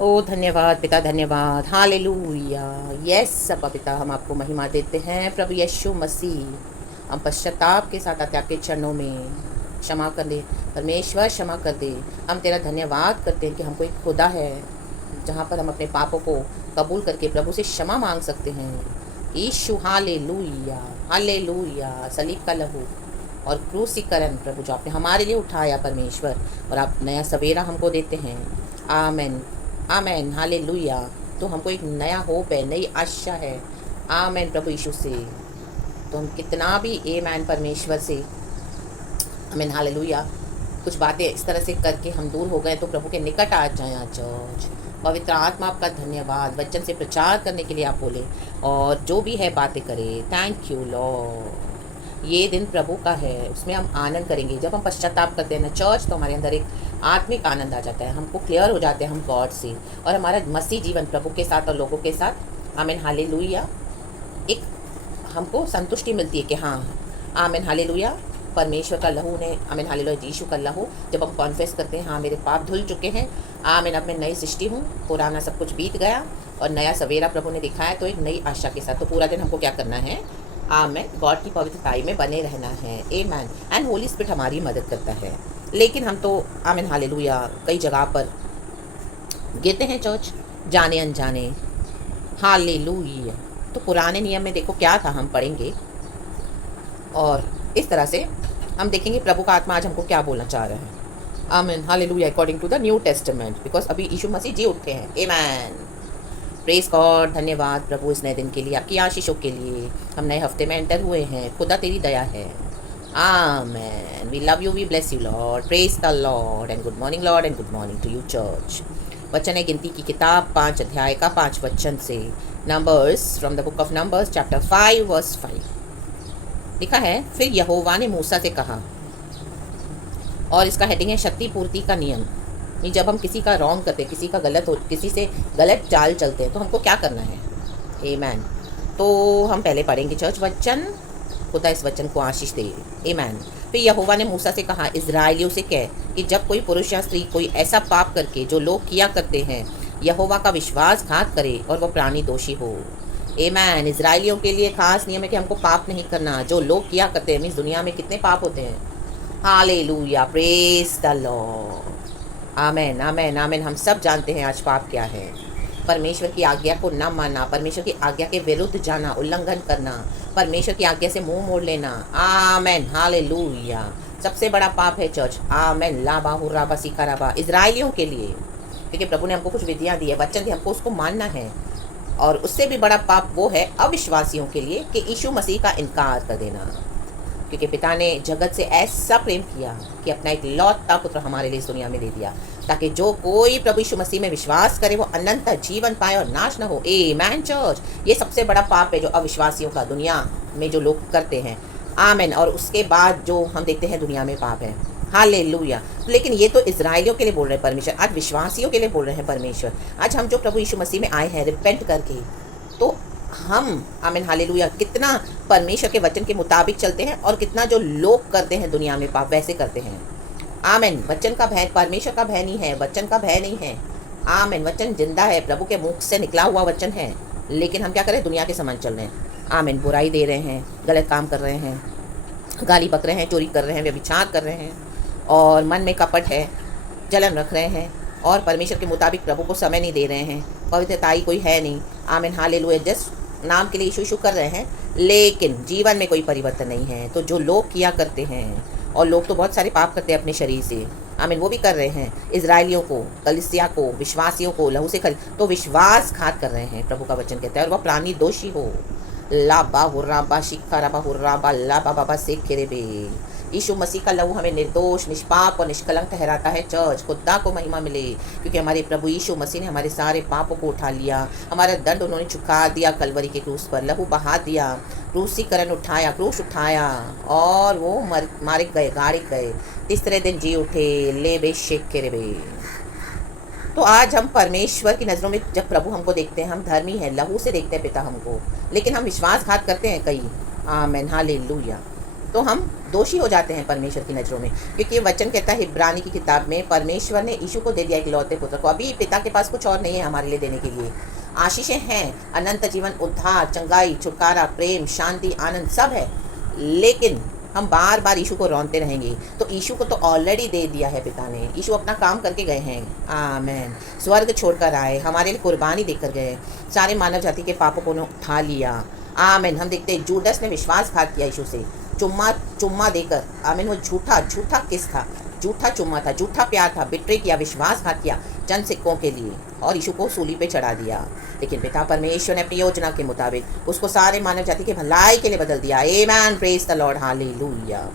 ओ धन्यवाद पिता, धन्यवाद, हालेलुया। यस अब्बा पिता, हम आपको महिमा देते हैं प्रभु यीशु मसीह। हम पश्चाताप के साथ आते आपके चरणों में, क्षमा कर दे परमेश्वर, क्षमा कर दे। हम तेरा धन्यवाद करते हैं कि हमको एक खुदा है जहाँ पर हम अपने पापों को कबूल करके प्रभु से क्षमा मांग सकते हैं। यीशु, हालेलुया, हालेलुया। सलीब का लहू और क्रूसीकरण प्रभु जो आपने हमारे लिए उठाया परमेश्वर, और आप नया सवेरा हमको देते हैं। आमेन, आमेन, हालेलुया। तो हमको एक नया होप है, नई आशा है। आमेन प्रभु यीशु से। तो हम कितना भी मैन परमेश्वर से, आमेन, हालेलुया, कुछ बातें इस तरह से करके हम दूर हो गए तो प्रभु के निकट आ जाएं आज। पवित्र आत्मा आपका धन्यवाद, वचन से प्रचार करने के लिए आप बोले, और जो भी है बातें करें। Thank you Lord. ये दिन प्रभु का है, उसमें हम आनंद करेंगे। जब हम पश्चाताप करते हैं ना चर्च, तो हमारे अंदर एक आत्मिक आनंद आ जाता है, हमको क्लियर हो जाते हैं हम गॉड से, और हमारा मसीह जीवन प्रभु के साथ और लोगों के साथ, आमेन, हालेलुया, एक हमको संतुष्टि मिलती है कि हाँ, आमेन, हालेलुया, परमेश्वर का लहू ने, आमेन, हालेलुया, यीशु का लहू, जब हम कॉन्फेस करते हैं, हाँ मेरे पाप धुल चुके हैं, आमेन, अब मैं नई सृष्टि हूँ, पुराना सब कुछ बीत गया और नया सवेरा प्रभु ने दिखाया, तो एक नई आशा के साथ तो पूरा दिन हमको क्या करना है, आमेन, गॉड की पवित्रताई में बने रहना है। आमेन। एंड होली स्पिरिट हमारी मदद करता है। लेकिन हम तो, आमेन, हालेलुया, कई जगह पर गिरते हैं चर्च, जाने अनजाने। हालेलुया। तो पुराने नियम में देखो क्या था, हम पढ़ेंगे और इस तरह से हम देखेंगे प्रभु का आत्मा आज हमको क्या बोलना चाह रहा है। आमीन, हालेलुया, according to the new testament, because अभी यीशु मसीह जी उठे हैं। आमीन, प्रेज गॉड। धन्यवाद प्रभु इस नए दिन के लिए, आपकी आशीषों के लिए। हम नए हफ्ते में एंटर हुए हैं, खुदा तेरी दया है। Amen, we love you, we bless you lord, praise the lord and good morning lord and good morning to you church. वचन है गिनती की किताब 5 अध्याय का 5 वचन से, numbers, from the book of numbers chapter 5 verse 5 लिखा है, फिर यहोवा ने मूसा से कहा, और इसका हेडिंग है शक्ति पूर्ति का नियम। जब हम किसी का रॉन्ग करते हैं, किसी से गलत चाल चलते हैं, तो हमको क्या करना है। आमेन। तो हम पहले पढ़ेंगे चर्च वचन, खुदा इस वचन को आशीष दे। आमेन। फिर यहोवा ने मूसा से कहा, इजराइलियों से कह कि जब कोई पुरुष या स्त्री कोई ऐसा पाप करके जो लोग किया करते हैं यहोवा का विश्वासघात करे और वह प्राणी दोषी हो। आमेन। इजराइलियों के लिए खास नियम है कि हमको पाप नहीं करना जो लोग किया करते हैं। मीन्स दुनिया में कितने पाप होते हैं। Hallelujah, praise the lord. Amen, amen, amen. हम सब जानते हैं आज पाप क्या है। परमेश्वर की आज्ञा को न मानना, परमेश्वर की आज्ञा के विरुद्ध जाना, उल्लंघन करना, परमेश्वर की आज्ञा से मुंह मोड़ लेना। आमेन, हालेलुया, सबसे बड़ा पाप है चर्च। आमेन, लाबा हुर्राबा सिकाराबा। इजराइलियों के लिए, क्योंकि प्रभु ने हमको कुछ विधियाँ दी है, वचन दी, हमको उसको मानना है। और उससे भी बड़ा पाप वो है अविश्वासियों के लिए कि यीशु मसीह का इनकार कर देना, क्योंकि पिता ने जगत से ऐसा प्रेम किया कि अपना एक लौता पुत्र हमारे लिए इस दुनिया में दे दिया, ताकि जो कोई प्रभु यीशु मसीह में विश्वास करे वो अनंत जीवन पाए और नाश न हो। आमेन चर्च, ये सबसे बड़ा पाप है जो अविश्वासियों का दुनिया में जो लोग करते हैं। आमेन। और उसके बाद जो हम देखते हैं दुनिया में पाप है। हालेलुया। लेकिन ये तो इजराइलियों के लिए बोल रहे हैं परमेश्वर, आज विश्वासियों के लिए बोल रहे हैं परमेश्वर। आज हम जो प्रभु यीशु मसीह में आए हैं रिपेंट करके, तो हम, आमीन, हालेलुया, कितना परमेश्वर के वचन के मुताबिक चलते हैं और कितना जो लोग करते हैं दुनिया में पाप वैसे करते हैं। आमीन। वचन का भय, परमेश्वर का भय नहीं है, वचन का भय नहीं है। आमीन। वचन जिंदा है, प्रभु के मुख से निकला हुआ वचन है, लेकिन हम क्या करें, दुनिया के समान चल रहे हैं। आमीन। बुराई दे रहे हैं, गलत काम कर रहे हैं, गाली बक रहे हैं, चोरी कर रहे हैं, व्यभिचार कर रहे हैं, और मन में कपट है, जलन रख रहे हैं, और परमेश्वर के मुताबिक प्रभु को समय नहीं दे रहे हैं। पवित्रताई कोई है नहीं। आमीन, हालेलुया, जस्ट नाम के लिए यीशु कर रहे हैं, लेकिन जीवन में कोई परिवर्तन नहीं है। तो जो लोग किया करते हैं, और लोग तो बहुत सारे पाप करते हैं अपने शरीर से, आमीन, वो भी कर रहे हैं। इजराइलियों को, कलिसिया को, विश्वासियों को लहू से खरीद, तो विश्वासघात कर रहे हैं, प्रभु का वचन कहता है, और वह प्राणी दोषी हो। लाबा हुर्राबा शिखराबा हुर्राबा लाबा बाबा से खेरेबे। यीशु मसीह का लहू हमें निर्दोष, निष्पाप और निष्कलंक ठहराता है। चर्च, खुदा को महिमा मिले, क्योंकि हमारे प्रभु यीशु मसीह ने हमारे सारे पापों को उठा लिया। हमारा दंड उन्होंने चुका दिया कलवरी के क्रूस पर, लहू बहा दिया, क्रूसीकरण उठाया, क्रूस उठाया, और वो मारे गए, गाड़े गए, तीसरे दिन जी उठे। ले बे शेख के रे। तो आज हम परमेश्वर की नज़रों में जब प्रभु हमको देखते हैं, हम धर्मी हैं, लहू से देखते हैं पिता हमको, लेकिन हम विश्वासघात करते हैं कई। आमेन, हालेलुया। तो हम दोषी हो जाते हैं परमेश्वर की नज़रों में, क्योंकि ये वचन कहता है इब्रानी की किताब में, परमेश्वर ने यीशु को दे दिया इकलौते पुत्र को। अभी पिता के पास कुछ और नहीं है हमारे लिए देने के लिए। आशीषें हैं, अनंत जीवन, उद्धार, चंगाई, छुटकारा, प्रेम, शांति, आनंद सब है, लेकिन हम बार बार यीशु को रौनते रहेंगे। तो यीशु को तो ऑलरेडी दे दिया है पिता ने, यीशु अपना काम करके गए हैं। आमेन। स्वर्ग छोड़कर आए, हमारे लिए कुर्बानी देकर गए, सारे मानव जाति के पापों को उठा लिया। आमेन। हम देखते हैं जूडस ने विश्वासघात किया यीशु से, चुम्मा देकर। आमीन। वो झूठा किस था, झूठा चुम्मा था, झूठा प्यार था, बिट्रे किया, विश्वासघात किया चंद सिक्कों के लिए, और यीशु को सूली पे चढ़ा दिया। लेकिन पिता परमेश्वर ने अपनी योजना के मुताबिक उसको सारे मानव जाति के भलाई के लिए बदल दिया। Amen. Praise the lord, hallelujah.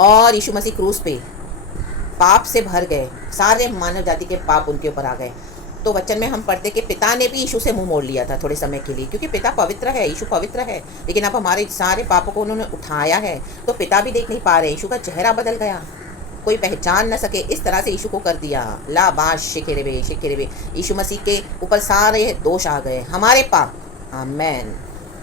और यीशु मसीह क्रूस पे पाप से भर गए, सारे मानव जाति के पाप उनके ऊपर आ गए। तो वचन में हम पढ़ते कि पिता ने भी यीशु से मुंह मोड़ लिया था थोड़े समय के लिए, क्योंकि पिता पवित्र है, यीशु पवित्र है, लेकिन अब हमारे सारे पापों को उन्होंने उठाया है, तो पिता भी देख नहीं पा रहे, यीशु का चेहरा बदल गया, कोई पहचान न सके, इस तरह से यीशु को कर दिया। ला बाश शिकेरेबे, यीशु मसीह के ऊपर सारे दोष आ गए, हमारे पाप। आमेन,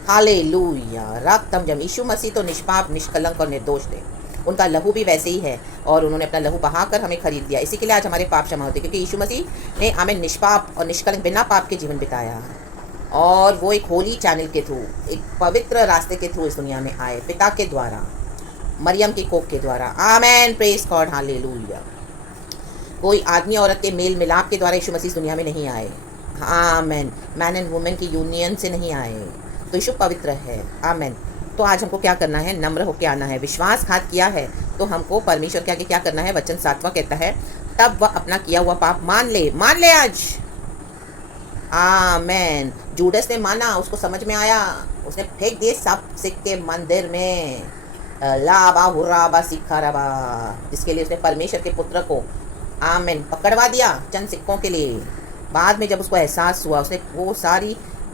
हालेलुया। रक्तम जम, यीशु मसीह तो निष्पाप, निष्कलंक और निर्दोष थे, उनका लहू भी वैसे ही है, और उन्होंने अपना लहू बहाकर हमें खरीद दिया। इसी के लिए आज हमारे पाप क्षमा होते, क्योंकि यीशु मसीह ने हमें निष्पाप और निष्कलंक बिना पाप के जीवन बिताया, और वो एक होली चैनल के थ्रू, एक पवित्र रास्ते के थ्रू इस दुनिया में आए, पिता के द्वारा, मरियम की कोख के द्वारा। आमेन। Praise god, hallelujah. कोई आदमी औरत के मेल मिलाप के द्वारा यीशु मसीह इस दुनिया में नहीं आए। आमेन। मैन एंड वुमेन की यूनियन से नहीं आए, तो यीशु पवित्र है। आमेन। तो आज हमको क्या करना है, नम्र होकर आना है। विश्वासघात किया है तो हमको परमेश्वर के आगे क्या करना है, वचन 7वां कहता है, तब वह अपना किया हुआ पाप मान ले आज। आमेन। जूडस ने माना, उसको समझ में आया, उसने फेंक दिए सब सिक्के मंदिर में, लाबा हुराबा सिखाराबा, जिसके लिए उसने परमेश्वर के पुत्र को आमेन पकड़वा दिया चंद सिक्कों के लिए। बाद में जब उसको एहसास हुआ, उसने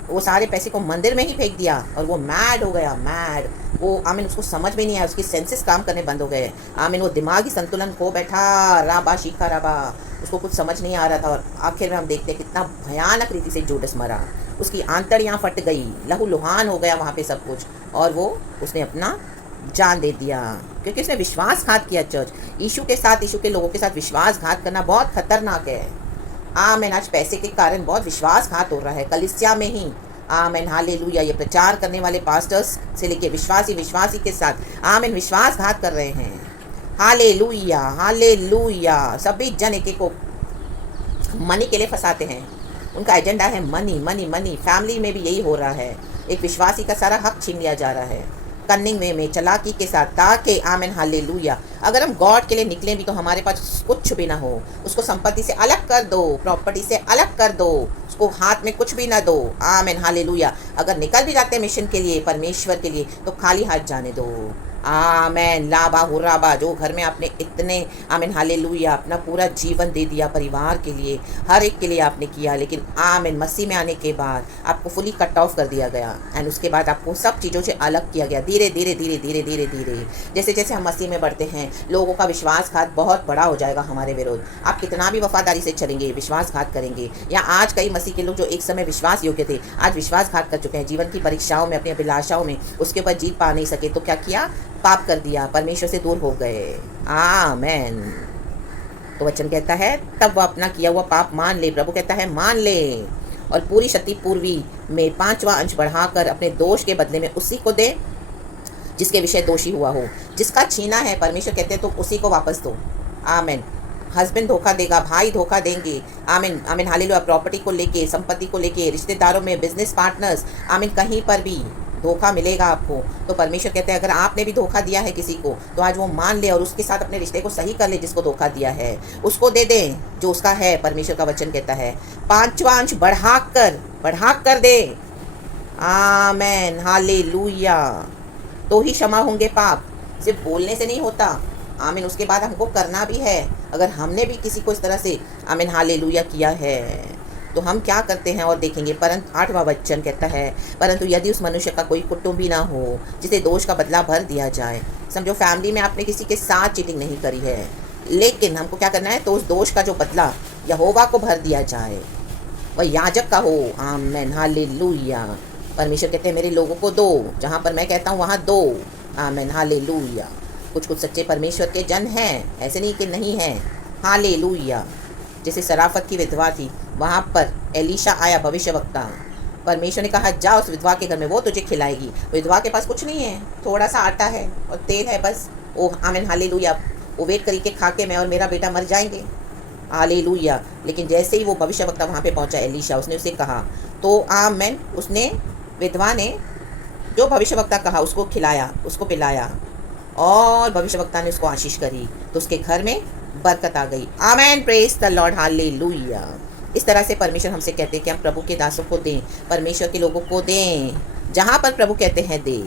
वो सारे पैसे को मंदिर में ही फेंक दिया, और वो मैड हो गया, मैड। वो आमीन, उसको समझ में नहीं आया, उसकी सेंसेस काम करने बंद हो गए। आमीन। वो दिमागी संतुलन खो बैठा, राबा शिखा राबा, उसको कुछ समझ नहीं आ रहा था। और आखिर में हम देखते हैं कितना भयानक रीति से जूडस मरा, उसकी आंतड़ियाँ फट गई, लहू लुहान हो गया वहाँ पे सब कुछ, और वो उसने अपना जान दे दिया, क्योंकि उसने विश्वासघात किया। चर्च, यीशु के साथ, यीशु के लोगों के साथ विश्वासघात करना बहुत खतरनाक है। आमेन। आज पैसे के कारण बहुत विश्वासघात हो रहा है कलीसिया में ही। आमेन, हालेलुया। ये प्रचार करने वाले पास्टर्स से लेके विश्वासी के साथ आमेन विश्वासघात कर रहे हैं। Hallelujah, hallelujah. सभी जन एक को मनी के लिए फंसाते हैं, उनका एजेंडा है मनी मनी मनी। फैमिली में भी यही हो रहा है, एक विश्वासी का सारा हक छीन लिया जा रहा है, कन्निंग वे में, चलाकी के साथ, ताकि आमेन हालेलुया अगर हम गॉड के लिए निकलें भी तो हमारे पास कुछ भी ना हो। उसको संपत्ति से अलग कर दो, प्रॉपर्टी से अलग कर दो, उसको हाथ में कुछ भी ना दो। Amen hallelujah. अगर निकल भी जाते हैं मिशन के लिए, परमेश्वर के लिए, तो खाली हाथ जाने दो। आमेन। लाबा हुराबा, जो घर में आपने इतने आमेन हालेलुया अपना पूरा जीवन दे दिया परिवार के लिए, हर एक के लिए आपने किया, लेकिन आमेन मसीह में आने के बाद आपको फुली कट ऑफ कर दिया गया, एंड उसके बाद आपको सब चीज़ों से अलग किया गया। धीरे धीरे धीरे धीरे धीरे धीरे जैसे जैसे हम मसीह में बढ़ते हैं, लोगों का विश्वासघात बहुत बड़ा हो जाएगा हमारे विरोध। आप कितना भी वफादारी से चलेंगे, विश्वासघात करेंगे। या आज कई मसीह के लोग जो एक समय विश्वास योग्य थे, आज विश्वासघात कर चुके हैं, जीवन की परीक्षाओं में, अपनी अभिलाषाओं में उसके ऊपर जीत पा नहीं सके, तो क्या किया, पाप कर दिया, परमेश्वर से दूर हो गए। आमेन। तो वचन कहता है तब वह अपना किया हुआ पाप मान ले। प्रभु कहता है मान ले, और पूरी क्षतिपूर्वी में 5वां अंश बढ़ाकर अपने दोष के बदले में उसी को दे जिसके विषय दोषी हुआ हो। जिसका छीना है, परमेश्वर कहते हैं तो उसी को वापस दो। आमेन। हस्बैंड धोखा देगा, भाई धोखा देंगे, आमीन आमीन हालेलुया, प्रॉपर्टी को लेके, संपत्ति को लेके, रिश्तेदारों में, बिजनेस पार्टनर्स, आमीन कहीं पर भी धोखा मिलेगा आपको। तो परमेश्वर कहते हैं अगर आपने भी धोखा दिया है किसी को, तो आज वो मान ले और उसके साथ अपने रिश्ते को सही कर ले। जिसको धोखा दिया है उसको दे दें जो उसका है। परमेश्वर का वचन कहता है 5वां अंश बढ़ा कर दे। Amen hallelujah. तो ही क्षमा होंगे पाप, सिर्फ बोलने से नहीं होता। आमीन। उसके बाद हमको करना भी है। अगर हमने भी किसी को इस तरह से आमीन हालेलुया किया है तो हम क्या करते हैं और देखेंगे। परंतु 8वां वचन कहता है परंतु यदि उस मनुष्य का कोई कुटुंबी ना हो जिसे दोष का बदला भर दिया जाए। समझो फैमिली में आपने किसी के साथ चीटिंग नहीं करी है, लेकिन हमको क्या करना है, तो उस दोष का जो बदला यहोवा को भर दिया जाए, वह याजक का हो। आमीन हालेलुया। परमेश्वर कहते हैं मेरे लोगों को दो, जहाँ पर मैं कहता हूँ वहाँ दो। आमेन, हालेलुया। कुछ कुछ सच्चे परमेश्वर के जन हैं, ऐसे नहीं कि नहीं हैं। हालेलुया। जैसे सराफत की विधवा थी, वहाँ पर एलीशा आया भविष्यवक्ता, परमेश्वर ने कहा जा उस विधवा के घर में, वो तुझे खिलाएगी। विधवा के पास कुछ नहीं है, थोड़ा सा आटा है और तेल है बस। ओ आमेन, हालेलुया। वो वेट करके खा के मैं और मेरा बेटा मर जाएंगे। हालेलुया। लेकिन जैसे ही वो भविष्यवक्ता वहाँ पे पहुँचा एलीशा, उसने उसे कहा तो आमेन, उसने विधवा ने जो भविष्यवक्ता कहा उसको खिलाया, उसको पिलाया, और भविष्यवक्ता ने उसको आशीष करी, तो उसके घर में बरकत आ गई। आमेन, प्रेज द लॉर्ड, हालेलुया। इस तरह से परमेश्वर हमसे कहते हैं कि हम प्रभु के दासों को दें, परमेश्वर के लोगों को दें, जहाँ पर प्रभु कहते हैं दे।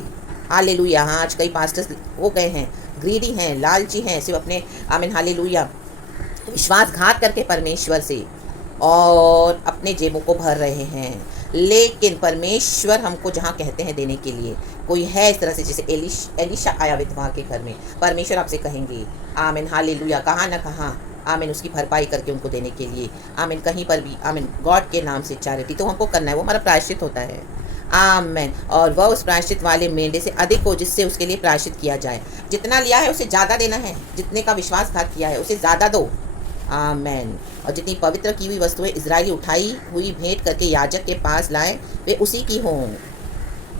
हालेलुया। हाँ, आज कई पास्टर्स हो गए हैं, ग्रीडी हैं, लालची हैं, सिर्फ अपने आमीन हालेलुया विश्वासघात करके परमेश्वर से और अपने जेबों को भर रहे हैं। लेकिन परमेश्वर हमको जहाँ कहते हैं देने के लिए, कोई है इस तरह से, जैसे एलीशा आया विधवा के घर में, परमेश्वर आपसे कहेंगे आमीन हालेलुया, कहाँ ना कहाँ आमीन उसकी भरपाई करके उनको देने के लिए। आमीन, कहीं पर भी आमीन गॉड के नाम से चैरिटी तो हमको करना है, वो हमारा प्रायश्चित होता है। आमीन। और वह उस प्रायश्चित वाले मेंढे से अधिक हो जिससे उसके लिए प्रायश्चित किया जाए। जितना लिया है उसे ज़्यादा देना है, जितने का विश्वासघात किया है उसे ज़्यादा दो। आमेन। और जितनी पवित्र की हुई वस्तुएं इजरायली उठाई हुई भेंट करके याजक के पास लाएं, वे उसी की हों।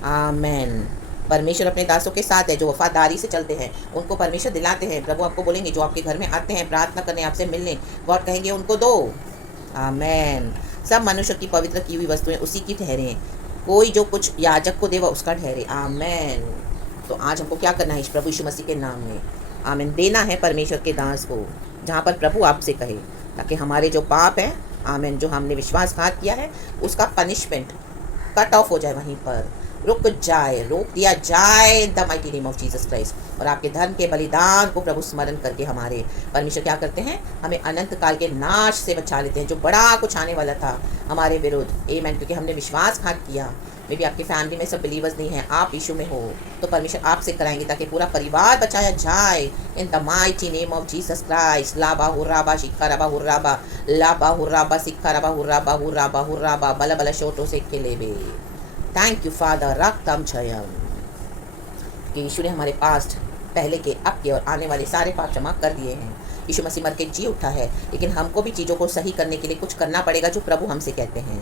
आमेन। परमेश्वर अपने दासों के साथ है, जो वफादारी से चलते हैं उनको परमेश्वर दिलाते हैं। प्रभु आपको बोलेंगे जो आपके घर में आते हैं प्रार्थना करने, आपसे मिलने, गॉड कहेंगे उनको दो। आमेन। सब मनुष्य की पवित्र की हुई वस्तुएं उसी की ठहरें, कोई जो कुछ याजक को दे वह उसका ठहरे। आमेन। तो आज हमको क्या करना है इस प्रभु यीशु मसीह के नाम में? आमीन। देना है परमेश्वर के दास को जहाँ पर प्रभु आपसे कहे, ताकि हमारे जो पाप हैं आमीन, जो हमने विश्वासघात किया है उसका पनिशमेंट कट ऑफ हो जाए, वहीं पर रुक जाए, रोक दिया जाए in the mighty name of Jesus Christ. और आपके धर्म के बलिदान को प्रभु स्मरण करके हमारे परमेश्वर क्या करते हैं, हमें अनंत काल के नाश से बचा लेते हैं, जो बड़ा कुछ आने वाला था हमारे विरुद्ध। आमीन। क्योंकि हमने विश्वासघात किया। मे भी आपकी फैमिली में सब बिलीवर्स नहीं हैं, आप यीशु में हो, तो परमेश्वर आपसे कराएंगे ताकि पूरा परिवार बचाया जाए in the mighty name of Jesus Christ. लाबा हुर्राबा शिक्का रबा हुर्राबा, लाबा हुर्राबा सिक्का रबा हुर्राबा हुर्राबा हुर्राबा बला बला शोटो से खेलेबे। थैंक यू फादर, रक्तम क्षयम, कि यीशु ने हमारे पास्ट, पहले के, अब के और आने वाले सारे पाप क्षमा कर दिए हैं। यीशु मसीह मर के जी उठा है, लेकिन हमको भी चीज़ों को सही करने के लिए कुछ करना पड़ेगा, जो प्रभु हमसे कहते हैं।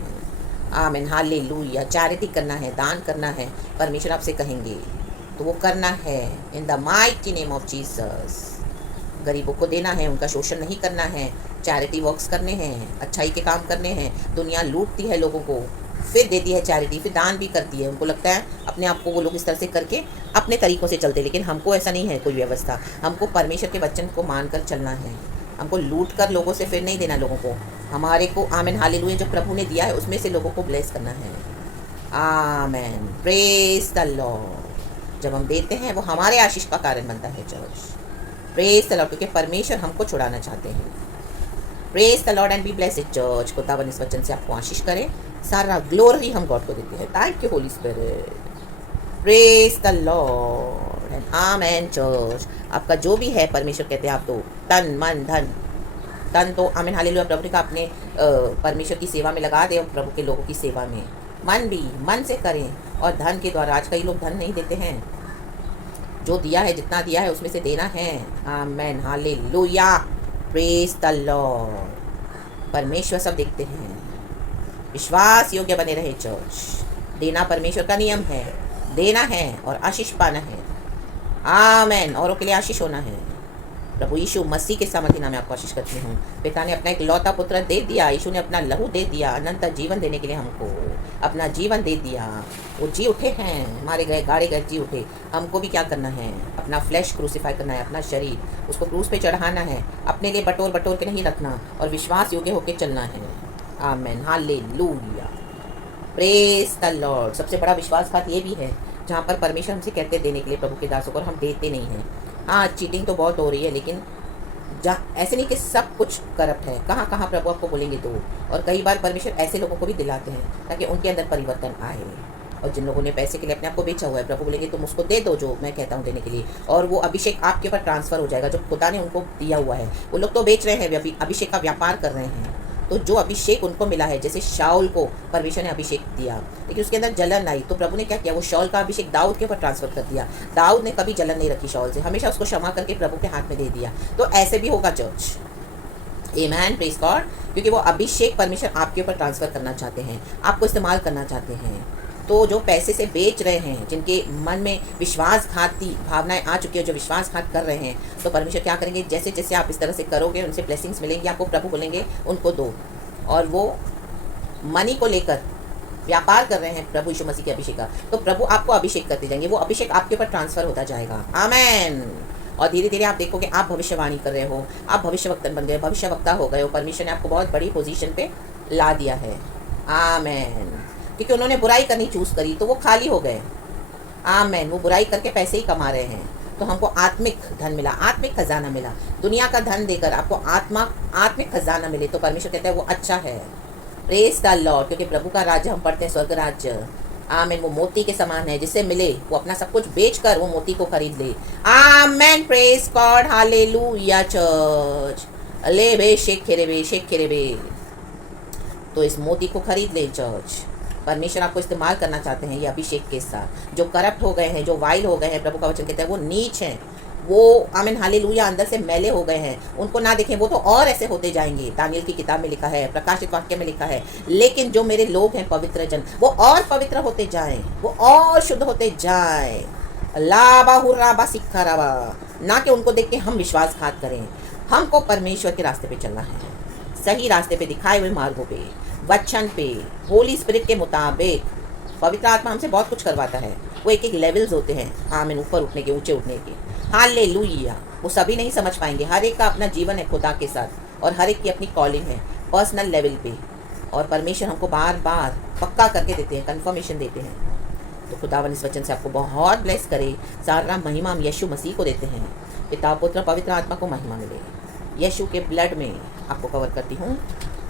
आमीन हालेलुया। चैरिटी करना है, दान करना है, परमेश्वर आपसे कहेंगे तो वो करना है in the mighty name of Jesus. गरीबों को देना है, उनका शोषण नहीं करना है, चैरिटी वर्क्स करने हैं, अच्छाई के काम करने हैं। दुनिया लूटती है लोगों को, फिर देती है चैरिटी, फिर दान भी करती है। उनको लगता है अपने आप को वो लोग इस तरह से करके अपने तरीक़ों से चलते, लेकिन हमको ऐसा नहीं है कोई व्यवस्था। हमको परमेश्वर के वचन को मानकर चलना है, हमको लूट कर लोगों से फिर नहीं देना लोगों को। हमारे को आमीन हालेलुया जो प्रभु ने दिया है उसमें से लोगों को ब्लेस करना है। आमीन, प्रेज द लॉर्ड। जब हम देते हैं वो हमारे आशीष का कारण बनता है चर्च। प्रेज द लॉर्ड, क्योंकि परमेश्वर हमको छुड़ाना चाहते हैं। Praise the lord and be blessed church. खुदावन इस वचन से आपको आशीष करे, सारा ग्लोरी हम गॉड को देते हैं। Thank you Holi spirit. Praise the lord and amen church. आपका जो भी है परमेश्वर कहते हैं आप तो तन मन धन, तन तो आमीन हालेलुया प्रभु ने कहा अपने परमेश्वर की सेवा में लगा दे, और प्रभु के लोगों की सेवा में। मन भी मन से करें, और धन के द्वारा, आज कई लोग धन नहीं देते हैं, जो दिया है जितना दिया है उसमें से देना है। आमीन हालेलुया, प्रेज द लॉर्ड। परमेश्वर सब देखते हैं, विश्वास योग्य बने रहे चर्च। देना परमेश्वर का नियम है, देना है और आशीष पाना है। आमीन। औरों के लिए आशीष होना है। प्रभु यीशु मसीह के सामर्थ्य नाम में आपको आशीष करती हूँ। पिता ने अपना एक लौता पुत्र दे दिया, यीशु ने अपना लहू दे दिया अनंत जीवन देने के लिए, हमको अपना जीवन दे दिया। वो जी उठे हैं, मारे गए गाड़े गए जी उठे। हमको भी क्या करना है, अपना फ्लैश क्रूसीफाई करना है, अपना शरीर उसको क्रूस पे चढ़ाना है, अपने लिए बटोर बटोर के नहीं रखना, और विश्वास योग्य होकर चलना है। आमीन हालेलुया, प्रेज द लॉर्ड। सबसे बड़ा विश्वासघात ये भी है जहाँ पर परमेश्वर हमसे कहते देने के लिए प्रभु के दासों को, और हम देते नहीं हैं। हाँ, चीटिंग तो बहुत हो रही है, लेकिन जहाँ ऐसे नहीं कि सब कुछ करप्ट है, कहाँ कहाँ प्रभु आपको बोलेंगे दो। और कई बार परमेश्वर ऐसे लोगों को भी दिलाते हैं ताकि उनके अंदर परिवर्तन आए। और जिन लोगों ने पैसे के लिए अपने आप को बेचा हुआ है, प्रभु बोलेंगे तुम उसको दे दो जो मैं कहता हूँ देने के लिए, और वो अभिषेक आपके ऊपर ट्रांसफ़र हो जाएगा जो खुदा ने उनको दिया हुआ है। वो लोग तो बेच रहे हैं, अभिषेक का व्यापार कर रहे हैं। तो जो अभिषेक उनको मिला है, जैसे शाऊल को परमेश्वर ने अभिषेक दिया लेकिन उसके अंदर जलन आई, तो प्रभु ने क्या किया, वो शाऊल का अभिषेक दाऊद के ऊपर ट्रांसफर कर दिया। दाऊद ने कभी जलन नहीं रखी शाऊल से, हमेशा उसको क्षमा करके प्रभु के हाथ में दे दिया। तो ऐसे भी होगा चर्च। आमेन, प्रेज गॉड। क्योंकि वो अभिषेक परमेश्वर आपके ऊपर ट्रांसफर करना चाहते हैं, आपको इस्तेमाल करना चाहते हैं। तो जो पैसे से बेच रहे हैं, जिनके मन में विश्वासघाती भावनाएं आ चुकी है, जो विश्वासघात कर रहे हैं, तो परमेश्वर क्या करेंगे, जैसे जैसे आप इस तरह से करोगे उनसे ब्लेसिंग्स मिलेंगी आपको। प्रभु बोलेंगे उनको दो, और वो मनी को लेकर व्यापार कर रहे हैं प्रभु यीशु मसीह के अभिषेक का, तो प्रभु आपको अभिषेक करते जाएंगे, वो अभिषेक आपके ऊपर ट्रांसफर होता जाएगा। आमेन। और धीरे धीरे आप देखोगे आप भविष्यवाणी कर रहे हो, आप भविष्यवक्ता बन गए, भविष्यवक्ता हो गए हो। परमेश्वर ने आपको बहुत बड़ी पोजीशन पे ला दिया है। आमेन। क्योंकि उन्होंने बुराई करनी चूज करी तो वो खाली हो गए। आमेन। वो बुराई करके पैसे ही कमा रहे हैं, तो हमको आत्मिक धन मिला, आत्मिक खजाना मिला। दुनिया का धन देकर आपको आत्मिक खजाना मिले तो परमेश्वर कहता है वो अच्छा है। Praise the Lord. क्योंकि प्रभु का राज्य हम पढ़ते हैं स्वर्ग राज्य, आमेन, वो मोती के समान है, जिससे मिले वो अपना सब कुछ बेचकर वो मोती को खरीद ले। आमेन, प्रेज गॉड, हालेलुया चर्च। ले बे शेख खेरे बे। तो इस मोती को खरीद ले चर्च। परमेश्वर आपको इस्तेमाल करना चाहते हैं ये अभिषेक के साथ। जो करप्ट हो गए हैं, जो वाइल हो गए हैं, प्रभु का वचन कहता है वो नीच हैं, वो आमीन हालेलुया अंदर से मैले हो गए हैं, उनको ना देखें, वो तो और ऐसे होते जाएंगे। दानियल की किताब में लिखा है, प्रकाशित वाक्य में लिखा है। लेकिन जो मेरे लोग हैं पवित्र जन, वो और पवित्र होते जाएं, वो और शुद्ध होते जाएं। लाबा हुर्राबा सिक्खा राबा, ना कि उनको देख के हम विश्वासघात करें। हमको परमेश्वर के रास्ते पे चलना है, सही रास्ते पे, दिखाए हुए मार्गों पे, वचन पे, होली स्पिरिट के मुताबिक। पवित्र आत्मा हमसे बहुत कुछ करवाता है, वो एक एक लेवल्स होते हैं, आमीन, ऊपर उठने के, ऊंचे उठने के। हालेलुया। वो सभी नहीं समझ पाएंगे, हर एक का अपना जीवन है खुदा के साथ, और हर एक की अपनी कॉलिंग है पर्सनल लेवल पे। और परमेश्वर हमको बार बार पक्का करके देते हैं, कंफर्मेशन देते हैं। तो खुदावन इस वचन से आपको बहुत ब्लेस करे। सारा महिमा हम यीशु मसीह को देते हैं, पिता पुत्र पवित्र आत्मा को महिमा मिले। यीशु के ब्लड में आपको कवर करती हूँ।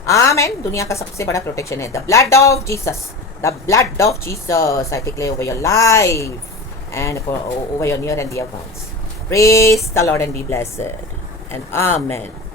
आमेन। दुनिया का सबसे बड़ा प्रोटेक्शन है the blood of Jesus, the blood of Jesus. I declare over your life and over your near and dear ones. Praise the Lord and be blessed. And Amen.